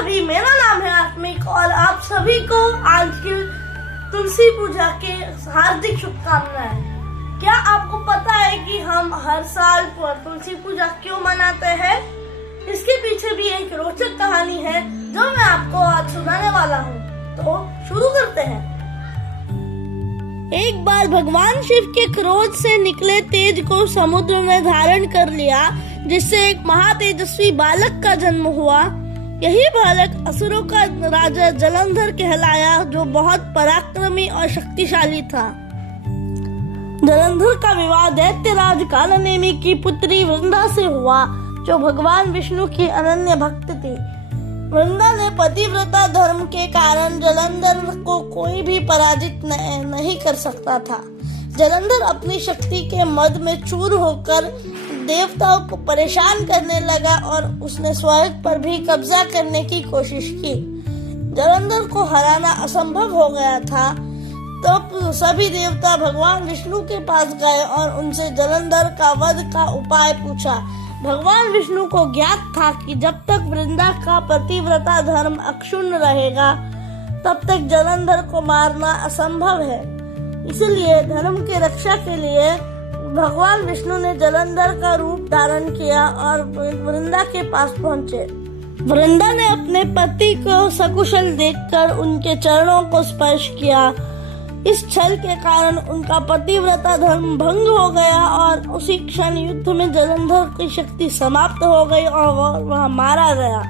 सभी, मेरा नाम है आत्मिक और आप सभी को आज की तुलसी पूजा के हार्दिक शुभकामनाएं। क्या आपको पता है कि हम हर साल तुलसी पूजा क्यों मनाते हैं? इसके पीछे भी एक रोचक कहानी है जो मैं आपको आज सुनाने वाला हूँ। तो शुरू करते हैं। एक बार भगवान शिव के क्रोध से निकले तेज को समुद्र ने धारण कर लिया, जिससे एक महातेजस्वी बालक का जन्म हुआ। यही बालक असुरों का राजा जलंधर कहलाया, जो बहुत पराक्रमी और शक्तिशाली था। जलंधर का विवाह दैत्यराज कालनेमि की पुत्री वृंदा से हुआ, जो भगवान विष्णु की अनन्य भक्त थी। वृंदा ने पतिव्रता धर्म के कारण जलंधर को कोई भी पराजित नहीं कर सकता था। जलंधर अपनी शक्ति के मद में चूर होकर देवताओं को परेशान करने लगा और उसने स्वर्ग पर भी कब्जा करने की कोशिश की। जलंधर को हराना असंभव हो गया था। तो सभी देवता भगवान विष्णु के पास गए और उनसे जलंधर का वध का उपाय पूछा। भगवान विष्णु को ज्ञात था कि जब तक वृंदा का पतिव्रता धर्म अक्षुण्ण रहेगा, तब तक जलंधर को मारना असंभव है। इसलिए धर्म की रक्षा के लिए भगवान विष्णु ने जलंधर का रूप धारण किया और वृंदा के पास पहुंचे। वृंदा ने अपने पति को सकुशल देखकर उनके चरणों को स्पर्श किया। इस छल के कारण उनका पतिव्रता धर्म भंग हो गया और उसी क्षण युद्ध में जलंधर की शक्ति समाप्त हो गई और वह मारा गया।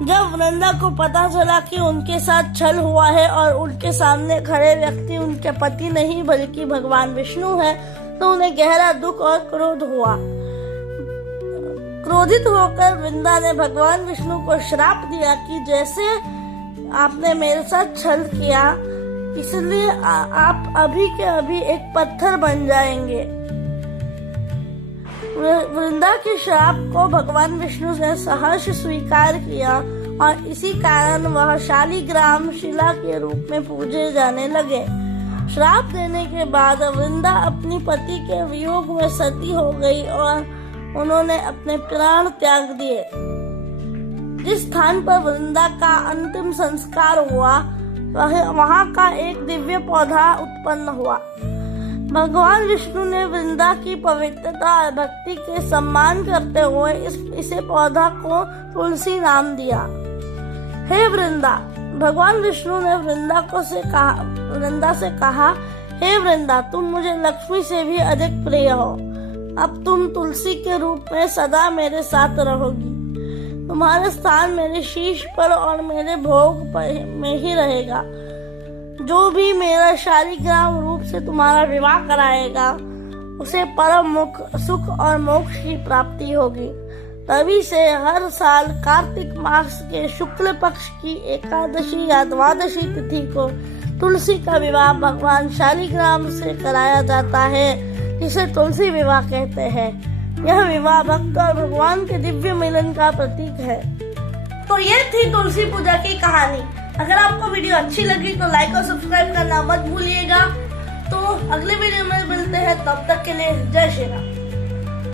जब वृंदा को पता चला कि उनके साथ छल हुआ है और उनके सामने खड़े व्यक्ति उनके पति नहीं बल्कि भगवान विष्णु है, तो उन्हें गहरा दुख और क्रोध हुआ। क्रोधित होकर वृंदा ने भगवान विष्णु को श्राप दिया कि जैसे आपने मेरे साथ छल किया, इसलिए आप अभी के अभी एक पत्थर बन जाएंगे। वृंदा के श्राप को भगवान विष्णु ने सहर्ष स्वीकार किया और इसी कारण वह शालिग्राम शिला के रूप में पूजे जाने लगे। श्राप देने के बाद वृंदा अपनी पति के वियोग में सती हो गई और उन्होंने अपने प्राण त्याग दिए। जिस स्थान पर वृंदा का अंतिम संस्कार हुआ, वहाँ का एक दिव्य पौधा उत्पन्न हुआ। भगवान विष्णु ने वृंदा की पवित्रता और भक्ति के सम्मान करते हुए इसे पौधा को तुलसी नाम दिया। हे वृंदा, भगवान विष्णु ने वृंदा से कहा, हे वृंदा, तुम मुझे लक्ष्मी से भी अधिक प्रिय हो। अब तुम तुलसी के रूप में सदा मेरे साथ रहोगी। तुम्हारा स्थान मेरे शीश पर और मेरे भोग में ही रहेगा। जो भी मेरा शालिग्राम रूप से तुम्हारा विवाह कराएगा, उसे परम सुख और मोक्ष की प्राप्ति होगी। तभी से हर साल कार्तिक मास के शुक्ल पक्ष की एकादशी या द्वादशी तिथि को तुलसी का विवाह भगवान शालिग्राम से कराया जाता है, जिसे तुलसी विवाह कहते हैं। यह विवाह भक्त और भगवान के दिव्य मिलन का प्रतीक है। तो ये थी तुलसी पूजा की कहानी। अगर आपको वीडियो अच्छी लगी तो लाइक और सब्सक्राइब करना मत भूलिएगा। तो अगले वीडियो में मिलते हैं, तब तक के लिए जय श्री राम।